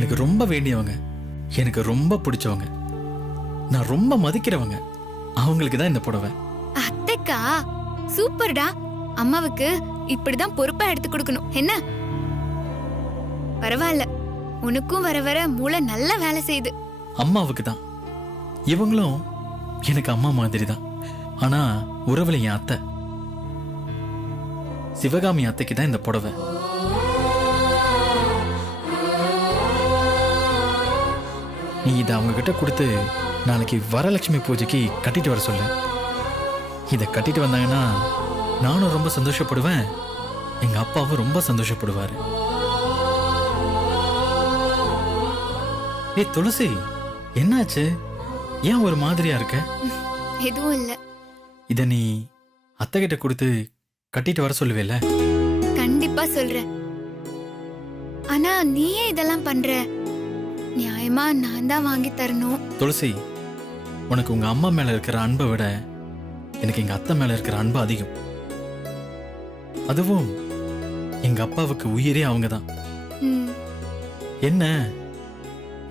எனக்கு ரொம்ப வேண்டியவங்க, எனக்கு ரொம்ப பிடிச்சவங்க, நான் ரொம்ப மதிக்கிறவங்க, அவங்களுக்கு தான் இந்த புடவை. அத்தைக்கா சூப்பர்டா. அம்மாவுக்கு இப்படிதான் பொறுப்பா எடுத்து கொடுக்கணும் என்ன? பரவாயில்ல, உனக்கும் வர வர மூளை நல்ல வேலை செய்யுது. அம்மாவுக்கு தான். இவங்களும் எனக்கு அம்மா மாதிரி தான். ஆனா உறவுல என் அத்தை, சிவகாமி அத்தைக்கு தான் இந்த புடவை. நீ இதை அவங்க கிட்ட கொடுத்து நாளைக்கு வரலட்சுமி பூஜைக்கு கட்டிட்டு வர சொல்லு. இதை கட்டிட்டு வந்தாங்கன்னா நானும் ரொம்ப சந்தோஷப்படுவேன், எங்க அப்பாவும் ரொம்ப சந்தோஷப்படுவாரு. ஏய் துளசி, என்னாச்சு? ஏன் ஒரு மாதிரியா இருக்க? எதுவும் இல்ல. இத நீ அத்தை கிட்ட கொடுத்து கட்டிட்டு வர சொல்லுவேல? கண்டிப்பா சொல்றேன். ஆனா நீயே இதெல்லாம் பண்ற? நியாயமா நான் தான் வாங்கி தரணும். துளசி, உனக்கு உங்க அம்மா மேல இருக்கிற அன்பை விட எனக்கு எங்க அத்தை மேல இருக்கிற அன்பு அதிகம். அதுவும் எங்க அப்பாவுக்கு உயிரே அவங்க தான். என்ன,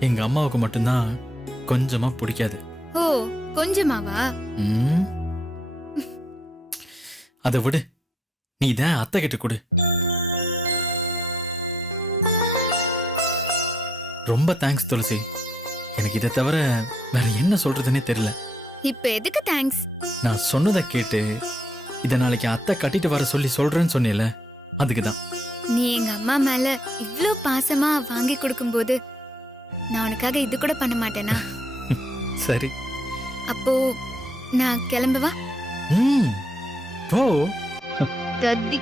எங்க அம்மாவுக்கு மட்டும்தான் கொஞ்சமா பிடிக்காது. ஓ, கொஞ்சமாவா? அதை விடு, நீ தான் அத்தை கிட்ட கொடு. ரொம்ப தேங்க்ஸ் துளசி. எனக்கு இதை தவிர வேற என்ன சொல்றதுன்னே தெரியல. இப்ப எதுக்கு தேங்க்ஸ்? நான் சொன்னதை கேட்டு இதை நாளைக்கு அத்தை கட்டிட்டு வர சொல்லி சொல்றேன்னு சொன்னேல, அதுக்குதான். நீ எங்க அம்மா மேல இவ்ளோ பாசமா வாங்கி கொடுக்கும்போது நான் உனக்காக இது கூட பண்ண மாட்டேனா? சரி, அப்போ நான் கிளம்பவா? போ. தத்தி.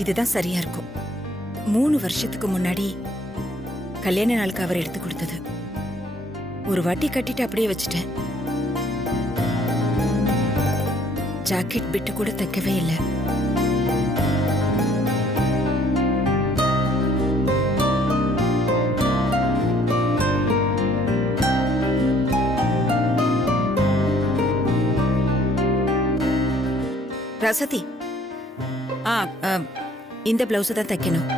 இதுதான் சரியா இருக்கும். 3 வருஷத்துக்கு முன்னாடி கல்யாண நாளுக்கு அவர் எடுத்து கொடுத்தது. ஒரு வாட்டி கட்டிட்டு அப்படியே வச்சுட்டேன். ஜாக்கெட் பிட்டு கூட தைக்கவே இல்லை. ரசதி, இந்த பிளவுஸ் தான் தைக்கணும்.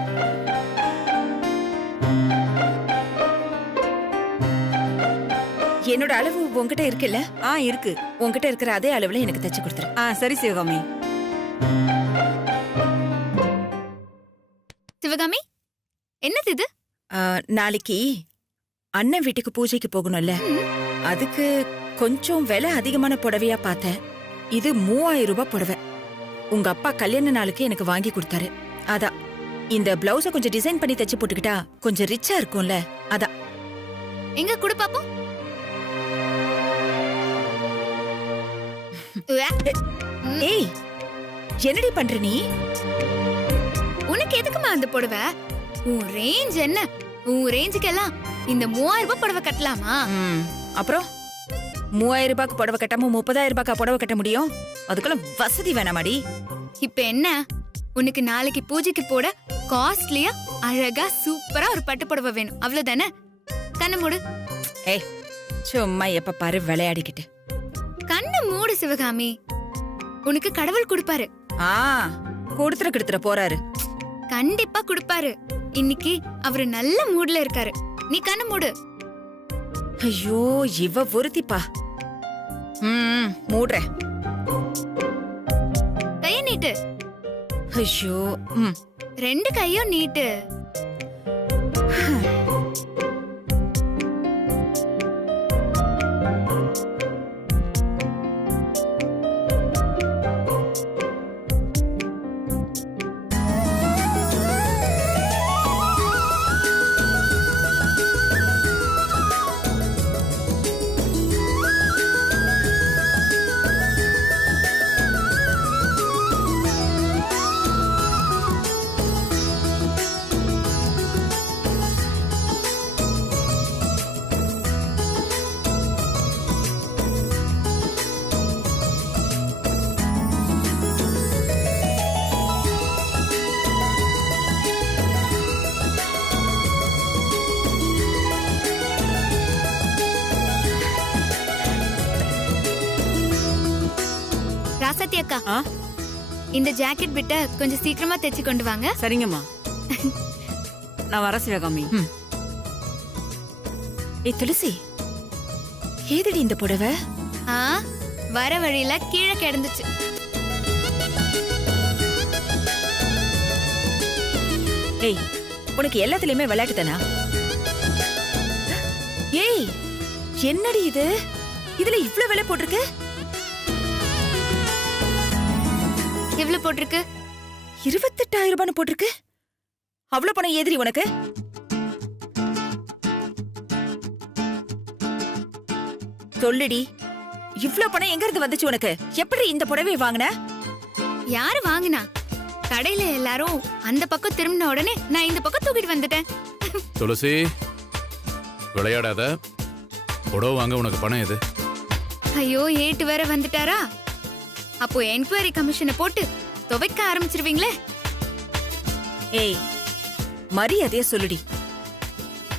என்னோட அளவு உங்ககிட்ட இருக்குல்ல? இருக்கு. உங்ககிட்ட இருக்கிற அதே அளவுல எனக்கு தைச்சு கொடுத்துரு. சரி சிவகாமி. சிவகாமி, என்னது இது? நாளைக்கு அண்ணன் வீட்டுக்கு பூஜைக்கு போகணும்ல, அதுக்கு கொஞ்சம் விலை அதிகமான புடவையா பார்த்தேன். இது 3000 ரூபாய் புடவை. உங்க அப்பா கல்யாண நாளுக்கு எனக்கு வாங்கி கொடுத்தாரு. அதான் இந்த பிளவுஸ கொஞ்சம் டிசைன் பண்ணி தச்சு போட்டுக்கிட்டா கொஞ்சம் ரிச்சா இருக்கும்ல, அதான். எங்க குடு பாப்போம். ஏய், என்னடி பண்ற நீ? உனக்கு எதுக்குமா அந்த புடவை? உன் ரேஞ்ச் என்ன? உன் ரேஞ்சுக்கெல்லாம் இந்த 3000 ரூபாய் புடவை கட்டலாமா? அப்புறம் 3000 ரூபாய்க்கு புடவை கட்டாம 30,000 ரூபாய்க்கு புடவை கட்ட முடியும்? அதுக்குள்ள வசதி வேணாமாடி? இப்ப என்ன, உனக்கு நாளைக்கு பூஜைக்கு போட காஸ்ட்லியா அழகா சூப்பரா ஒரு பட்டு புடவை வேணும், அவ்வளவுதானே? கண்ணு மூடு. ஏய், சும்மா எப்ப பாரு விளையாடிக்கிட்டு. கண்ணு மூடு சிவகாமி. உனக்கு கடவுள் கொடுப்பாரு. கொடுத்துற போறாரு. கண்டிப்பா கொடுப்பாரு. இன்னைக்கு அவரு நல்ல மூட்ல இருக்காரு. நீ கண்ணு மூடு. ஐயோ, இவ ஒருத்திப்பா. மூடுறேன். கைய நீட்டு. ஐயோ, 2 கையும் நீட்டு. ராசாத்தி அக்கா, இந்த ஜாக்கெட் பிட்ட கொஞ்சம் சீக்கிரமா தைச்சு கொண்டு வாங்க. சரிங்கம்மா. நான் வர சிவகாமி. ஏய் துளசி, ஏதடி இந்த புடவை? வர வழியில கீழே கிடந்துச்சு. ஏய், உனக்கு எல்லாத்துலயுமே விளையாட்டு தானா? ஏய், என்னடி இது? இதுல இவ்ளோ விலை போட்டிருக்கு? எவ்வளவு போட்டிருக்கு? 28,000 ரூபாய் போட்டிருக்கு. அவ்வளவு பணம் ஏதிரி உனக்கு? சொல்லுடி, இவ்ளோ பணம் எங்க இருந்து வந்துச்சு உனக்கு? எப்படி இந்த புடவை வாங்கின? யாரு வாங்கினா? கடையில எல்லாரும் அந்த பக்கம் திரும்பின உடனே நான் இந்த பக்கம் தூக்கிட்டு வந்துட்டேன். துளசி, விளையாடாத. புடவை வாங்க உனக்கு பணம் எது? ஐயோ, ஏட்டு வேற வந்துட்டாரா? அப்போ என்கொயரி கமிஷனை போட்டு துவைக்க ஆரம்பிச்சிருவீங்களே. ஏய், மரியாதையா சொல்லுடி.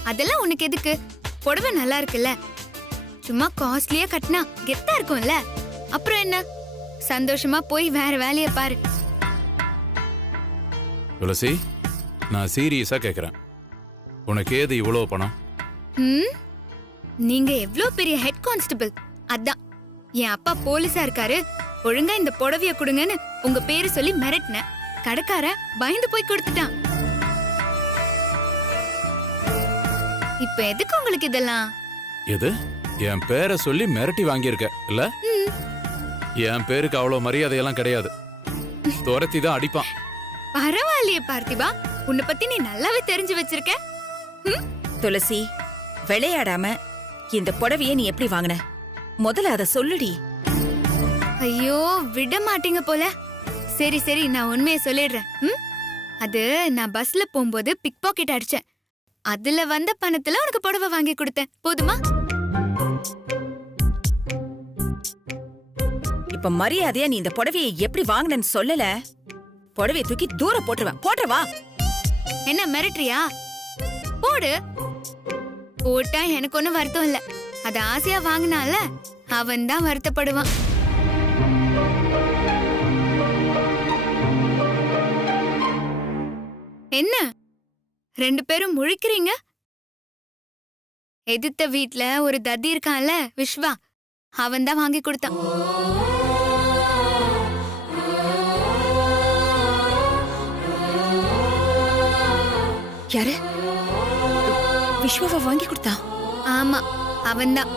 அதெல்லாம் உனக்கு எதுக்கு? புடவை நல்லா இருக்குல்ல, சும்மா காஸ்ட்லியா கட்டினா கெத்தா இருக்கும்ல. அப்புறம் என்ன, சந்தோஷமா போய் வேற வேலைய பாரு. துளசி, நான் சீரியஸா கேக்குறேன். உனக்கு ஏது இவ்வளவு பணம்? நீங்க எவ்ளோ பெரிய ஹெட் கான்ஸ்டபிள், அதான். என் அப்பா போலீஸா இருக்காரு, ஒழுங்கா இந்த புடவைய கொடுங்கன்னு உங்க பேரு சொல்லி மிரட்டின. கடைக்கார பயந்து போய் கொடுத்துட்டான். இப்ப எதுக்கு உங்களுக்கு இதெல்லாம்? எது? என் பேரை சொல்லி மிரட்டி வாங்கியிருக்க இல்ல? என் பேருக்கு அவ்வளவு மரியாதையெல்லாம் கிடையாது. துரத்தி தான் அடிப்பான். பரவாயில்லையே பார்த்திபா, உன்னை பத்தி நீ நல்லாவே தெரிஞ்சு வச்சிருக்க. துளசி, விளையாடாம இந்த புடவைய நீ எப்படி வாங்கின? முதல்ல அத சொல்லுடி. ஐயோ, விட மாட்டீங்க போல. சரி சரி, நான் உண்மையை சொல்லிடுறேன். அது நான் பஸ்ல போகும்போது பிக் பாக்கெட் அடிச்சேன். அதுல வந்த பணத்துல உனக்கு புடவை வாங்கி கொடுத்தேன். போதுமா? இப்ப மரியாதையா நீ இந்த புடவையை எப்படி வாங்கினன்னு சொல்லல, புடவையை தூக்கி தூர போட்டுருவேன். போட்டுவா. என்ன மிரட்டுறியா? போடு. போட்டா எனக்கு ஒண்ணும் வருத்தம் இல்ல. அது ஆசையா வாங்கினால அவன் தான் வருத்தப்படுவான். என்ன 2 பேரும் முழிக்கிறீங்க? எதிர்த்த வீட்ல ஒரு தத்தி இருக்கான்ல, விஸ்வா, அவன் தான் வாங்கி கொடுத்தான். யாரு? விஸ்வாவை வாங்கி கொடுத்தான்? ஆமா, அவன்தான்.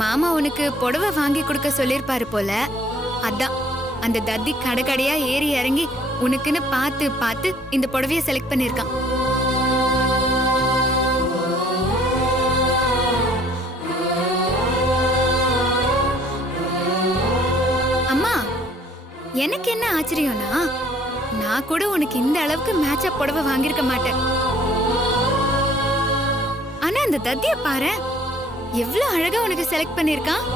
மாமா உனக்கு புடவை வாங்கி கொடுக்க சொல்லிருப்பாரு போல. அதான் அந்த தத்தி கடைக்கடையா ஏறி இறங்கி உனக்குன்னு பார்த்து பார்த்து இந்த புடவைய செலக்ட் பண்ணிருக்கான். அம்மா, எனக்கு என்ன ஆச்சரியம்னா, நான் கூட உனக்கு இந்த அளவுக்கு மேட்சா புடவை வாங்கியிருக்க மாட்டேன். ஆனா அந்த தத்திய பாரு, எவ்வளவு அழகா உனக்கு செலக்ட் பண்ணிருக்கான்.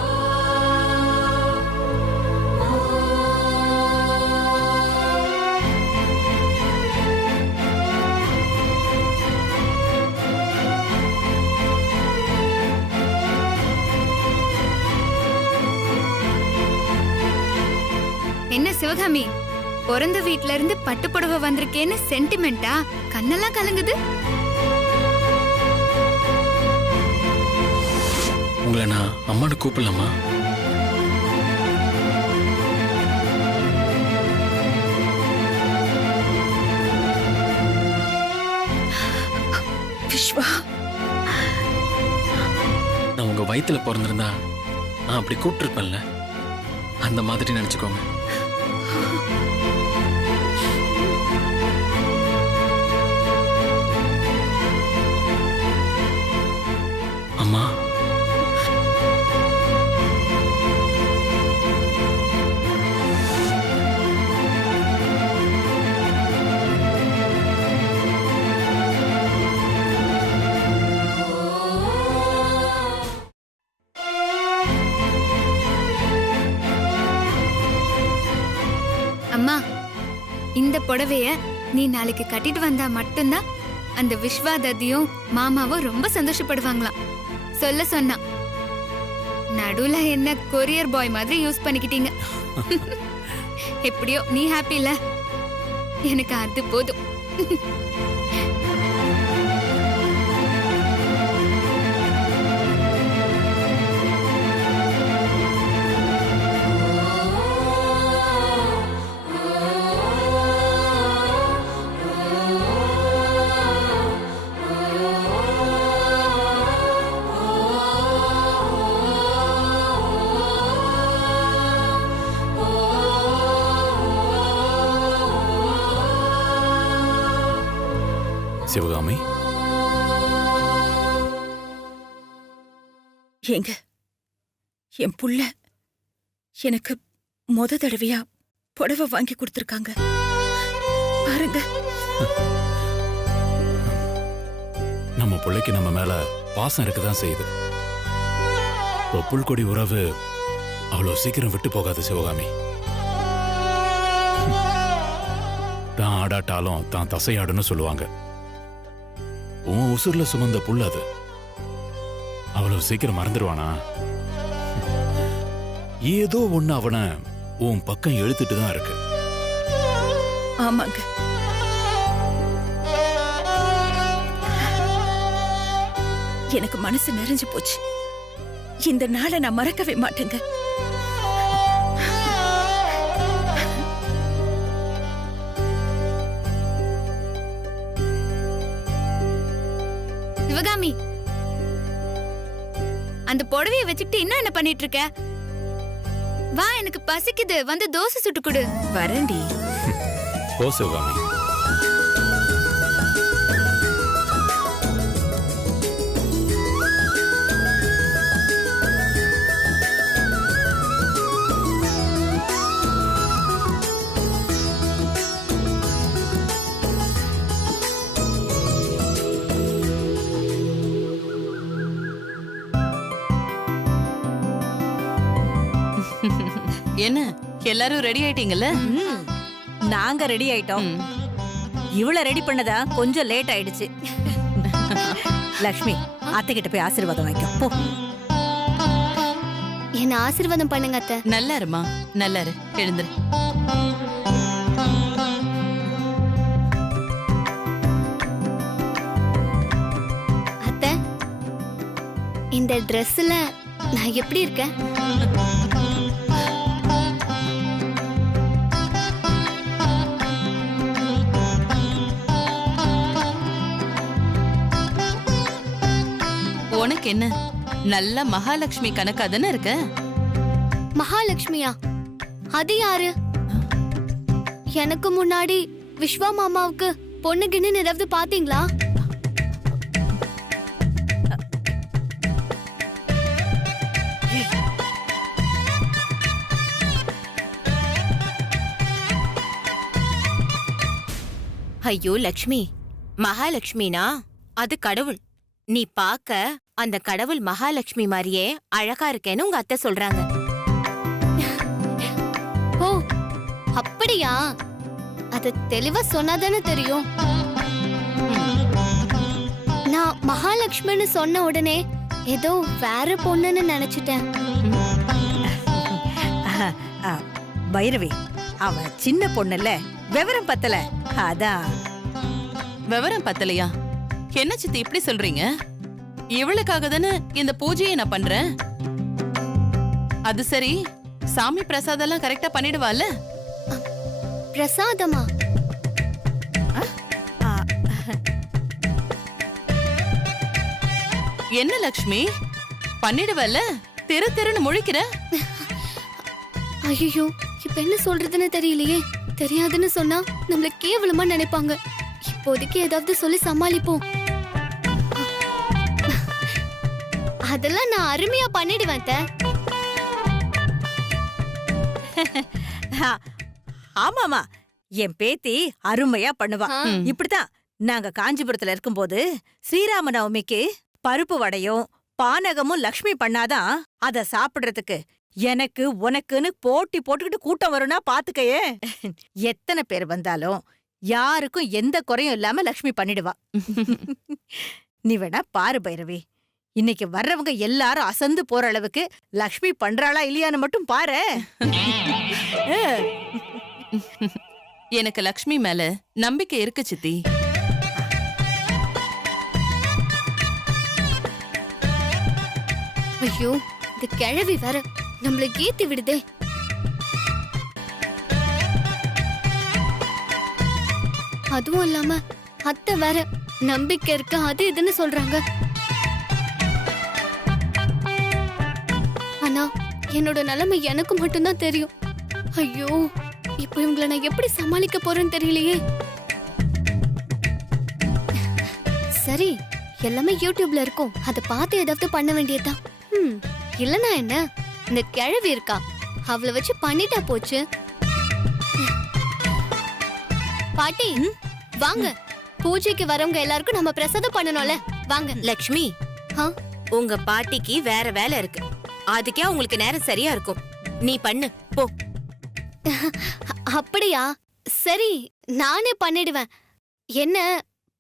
என்ன சிவகாமி, பிறந்த வீட்ல இருந்து பட்டு புடவை வந்திருக்கேன்னு சென்டிமெண்டா கண்ணெல்லாம் கலங்குது. உங்களை நான் அம்மானு கூப்பிடலாமா? விஸ்வா, நான் உங்க வயித்துல பிறந்திருந்தா நான் அப்படி கூப்பிட்டுருப்பேன்ல, அந்த மாதிரி நினைச்சுக்கோங்க. அம்மா, அம்மா, இந்த புடவைய நீ நாளைக்கு கட்டிட்டு வந்தா மட்டும்தான் அந்த விஸ்வா தத்தியும் மாமாவும் ரொம்ப சந்தோஷப்படுவாங்களாம். சொல்ல சொன்னா. நடுவுல என்ன கொரியர் பாய் மாதிரி யூஸ் பண்ணிக்கிட்டீங்க. எப்படியோ நீ ஹாப்பி இல்ல, எனக்கு அது போதும். சிவகாமி, ஏங்க, என் புள்ள எனக்கு முத தடவையா புடவை வாங்கி கொடுத்திருக்காங்க பாருங்க. நம்ம பிள்ளைக்கு நம்ம மேல பாசம் இருக்குதான் செய்யுது. தொப்புள் கொடி உறவு அவ்வளவு சீக்கிரம் விட்டு போகாது சிவகாமி. தான் ஆடாட்டாலும் தான் தசையாடுன்னு சொல்லுவாங்க. உன் உசுர்ல சுமந்த புள்ள அது அவ்வளவு சீக்கிரம் மறந்துடுவானா? ஏதோ ஒண்ணு அவனை உன் பக்கம் இழுத்துட்டு தான் இருக்கு. ஆமாங்க, எனக்கு மனசு நிறைஞ்சு போச்சு. இந்த நாளை நான் மறக்கவே மாட்டேங்க. சிவகாமி, அந்த புடவைய வச்சுக்கிட்டு இன்னும் என்ன பண்ணிட்டு இருக்க? வா, எனக்கு பசிக்குது, வந்து தோசை சுட்டு கொடு. வரேன்டி. ஓ சிவகாமி, என்ன எல்லாரும் ரெடி ஆயிட்டீங்கல்ல? நாங்க ரெடி ஆயிட்டோம். இவ்வளவு ரெடி பண்ணதா கொஞ்சம் லேட் ஆயிடுச்சு. லக்ஷ்மி, அத்தை கிட்ட போய் ஆசீர்வாதம் வாங்கிக்கோ போ. என்ன ஆசீர்வாதம் பண்ணுங்க அத்தை. நல்லா இருமா, நல்லா இரு, எழுந்துரு. அத்தை, இந்த ட்ரெஸ்ல நான் எப்படி இருக்கேன்? உனக்கு உங்களுக்கு என்ன நல்ல மகாலட்சுமி கணக்கா தானே இருக்க? மகாலட்சுமியா? அது யாரு? எனக்கு முன்னாடி விஸ்வா மாமாவுக்கு பொண்ணுகின்னு ஏதாவது பாத்தீங்களா? ஐயோ லக்ஷ்மி, மகாலட்சுமினா அது கடவுள். நீ பாக்க அந்த கடவுள் மகாலட்சுமி மாதிரியே அழகா இருக்கேன்னு உங்க அத்தை சொல்றாங்க. ஓ அப்படியா? அத தெளிவா சொன்னாதானே தெரியும். நான் மகாலட்சுமின்னு சொன்ன உடனே ஏதோ வேற பொண்ணுன்னு நினைச்சிட்டேன். பைரவி, அவ சின்ன பொண்ணுல விவரம் பத்தல, அதான். விவரம் பத்தலையா? என்ன சித்தி இப்படி சொல்றீங்க? இவளுக்காக தானே இந்த பூஜையை நான் பண்றேன். அது சரி, சாமி பிரசாதம் எல்லாம் கரெக்டா பண்ணிடுவால? பிரசாதமா? என்ன லக்ஷ்மி பண்ணிடுவல்ல? தெரு தெருன்னு முழிக்கிற. ஐயோ, இப்ப என்ன சொல்றதுன்னு தெரியலையே. தெரியாதுன்னு சொன்னா நம்மள கேவலமா நினைப்பாங்க. இப்போதைக்கு ஏதாவது சொல்லி சமாளிப்போம். அதெல்லாம் நான் அருமையா பண்ணிடுவேன் அத்தை. ஆமாமா, என் பேத்தி அருமையா பண்ணுவா. இப்படித்தான் நாங்க காஞ்சிபுரத்துல இருக்கும்போது ஸ்ரீராம நவமிக்கு பருப்பு வடையும் பானகமும் லக்ஷ்மி பண்ணாதான் அத சாப்பிடுறதுக்கு எனக்கு உனக்குன்னு போட்டி போட்டுக்கிட்டு கூட்டம் வரும்னா பாத்துக்கையே. எத்தனை பேர் வந்தாலும் யாருக்கும் எந்த குறையும் இல்லாம லக்ஷ்மி பண்ணிடுவா. நீ வேணா பாரு பைரவி, இன்னைக்கு வர்றவங்க எல்லாரும் அசந்து போற அளவுக்கு லக்ஷ்மி பண்றாளா இல்லையான்னு மட்டும் பாரு. எனக்கு லக்ஷ்மி மேல நம்பிக்கை இருக்கு சித்தி. ஐயோ, இந்த கிழவி வேற நம்மள ஏத்தி விடுதே. அதுவும் இல்லாம அத்தை வேற நம்பிக்கை இருக்கு அது இதுன்னு சொல்றாங்க. ஆனா என்னோட நிலைமை எனக்கு மட்டும்தான் தெரியும். ஐயோ, இப்ப இவங்களை நான் எப்படி சமாளிக்க போறேன்னு தெரியலையே. சரி, எல்லாமே யூடியூப்ல இருக்கும், அதை பார்த்து ஏதாவது பண்ண வேண்டியதுதான். இல்லனா என்ன, இந்த கிழவி இருக்கா, அவளை வச்சு பண்ணிட்டா போச்சு. பாட்டி வாங்க, பூஜைக்கு வரவங்க எல்லாருக்கும் நம்ம பிரசாதம் பண்ணணும்ல, வாங்க. லக்ஷ்மி, உங்க பாட்டிக்கு வேற வேலை இருக்கு, அதுக்கே உங்களுக்கு நேரம் சரியா இருக்கும். நீ பண்ணு போ. அப்படியா? சரி, நானே பண்ணிடுவேன். என்ன,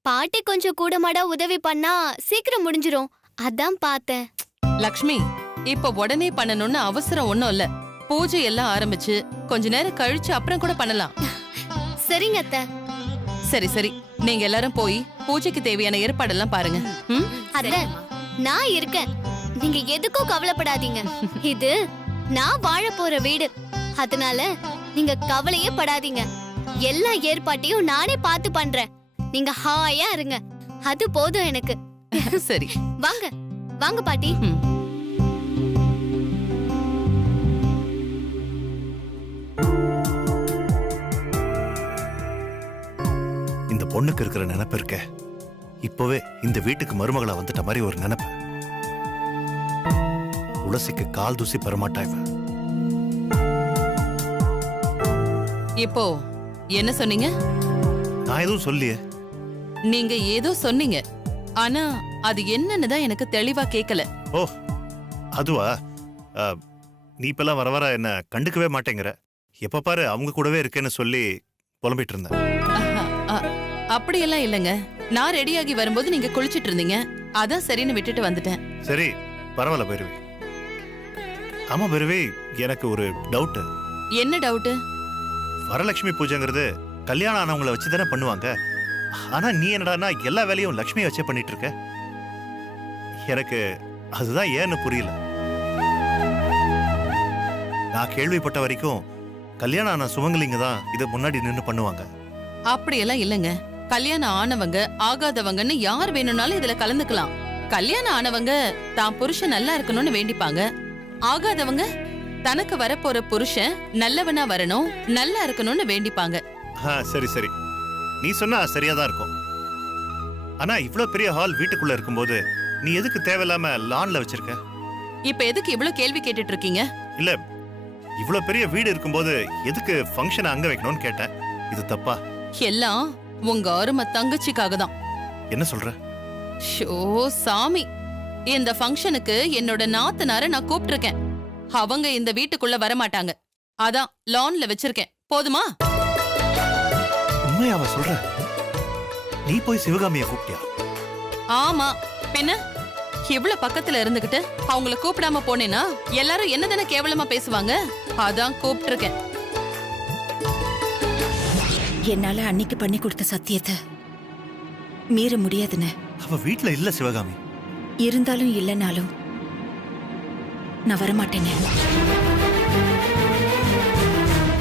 பாட்டி கொஞ்சம் கூடமாடா உதவி பண்ணா சீக்கிரம் முடிஞ்சிரும், அதான் பார்த்தேன். லக்ஷ்மி, இப்ப உடனே பண்ணணும்னு அவசரம் ஒண்ணும் இல்ல. பூஜை எல்லாம் ஆரம்பிச்சு கொஞ்ச நேரம் கழிச்சு அப்புறம் கூட பண்ணலாம். சரிங்க அத்தை. சரி சரி, நீங்க எல்லாரும் போய் பூஜைக்கு தேவையான ஏற்பாடெல்லாம் பாருங்க. அத்தை, நான் இருக்கேன், நீங்க எதுக்கும் கவலைப்படாதீங்க. இது நான் வாழ போற வீடு, அதனால நீங்க கவலையே படாதீங்க. எல்லா ஏற்பாட்டையும் நானே பார்த்து பண்றேன், நீங்க ஹாயா இருங்க, அது போதும் எனக்கு. சரி வாங்க வாங்க பாட்டி. இந்த பொண்ணுக்கு இருக்கிற நினைப்பு இருக்க, இப்பவே இந்த வீட்டுக்கு மருமகளா வந்துட்ட மாதிரி ஒரு நினைப்பு. துளசிக்கு கால் தூசி பெறமாட்டா இவ. இப்போ என்ன சொன்னீங்க? நான் எதுவும் சொல்லியே. நீங்க ஏதோ சொன்னீங்க, ஆனா அது என்னன்னு தான் எனக்கு தெளிவா கேட்கல. ஓ அதுவா, நீ இப்பெல்லாம் வர வர என்ன கண்டுக்கவே மாட்டேங்கிற. எப்ப பாரு அவங்க கூடவே இருக்கேன்னு சொல்லி புலம்பிட்டு இருந்தேன். அப்படியெல்லாம் இல்லைங்க, நான் ரெடியாகி வரும்போது நீங்க குளிச்சிட்டு இருந்தீங்க, அதான் சரின்னு விட்டுட்டு வந்துட்டேன். சரி பரவாயில்ல பைரவி. ஆமா பைரவி, எனக்கு ஒரு டவுட். என்ன டவுட்? வரலட்சுமி பூஜைங்கிறது கல்யாணம் ஆனவங்களை வச்சு தானே பண்ணுவாங்க, ஆனா நீ என்னடானா எல்லா வேலையும் லட்சுமியை வச்சே பண்ணிட்டு இருக்க. எனக்கு அதுதான் ஏன்னு புரியல. நான் கேள்விப்பட்ட வரைக்கும் கல்யாணம் ஆன சுமங்கலிங்க தான் இதை முன்னாடி நின்று பண்ணுவாங்க. அப்படியெல்லாம் இல்லைங்க, கல்யாணம் ஆனவங்க ஆகாதவங்கன்னு யார் வேணும்னாலும் இதுல கலந்துக்கலாம். கல்யாணம் ஆனவங்க தான் புருஷன் நல்லா இருக்கணும்னு வேண்டிப்பாங்க. ஆகாதவங்க தனக்கு வரப்போற புருஷன் நல்லவனா வரணும், நல்லா இருக்கணும்னு வேண்டிப்பாங்க. சரி சரி, நீ சொன்னா சரியா தான் இருக்கும். ஆனா இவ்ளோ பெரிய ஹால் வீட்டுக்குள்ள இருக்கும்போது நீ எதுக்கு தேவையில்லாம லான்ல வச்சிருக்க? இப்ப எதுக்கு இவ்ளோ கேள்வி கேட்டுட்டு இருக்கீங்க? இல்ல, இவ்ளோ பெரிய வீடு இருக்கும்போது எதுக்கு ஃபங்க்ஷன் அங்க வைக்கணும்னு கேட்டேன். இது தப்பா? எல்லாம் உங்க அருமை தங்கச்சிக்காக தான். என்ன சொல்ற? ஷோ சாமி, இந்த ஃபங்க்ஷனுக்கு என்னோட நாத்தனார நான் கூப்பிட்டிருக்கேன். அவங்க இந்த வீட்டுக்குள்ள வரமாட்டாங்க. அதான் லான்ல வச்சிருக்கேன். போதுமா? உண்மையாவா சொல்ற? நீ போய் சிவகாமியை கூப்பிட்டியா? ஆமா, பின்ன இவ்வளவு பக்கத்துல இருந்துகிட்டு அவங்கள கூப்பிடாம போனேன்னா எல்லாரும் என்னதானே கேவலமா பேசுவாங்க. அதான் கூப்பிட்டிருக்கேன். என்னால அன்னைக்கு பண்ணி கொடுத்த சத்தியத்தை மீற முடியாதுன்னு. அவ வீட்ல இல்ல சிவகாமி. இருந்தாலும் இல்லைனாலும் நான் வரமாட்டேனே.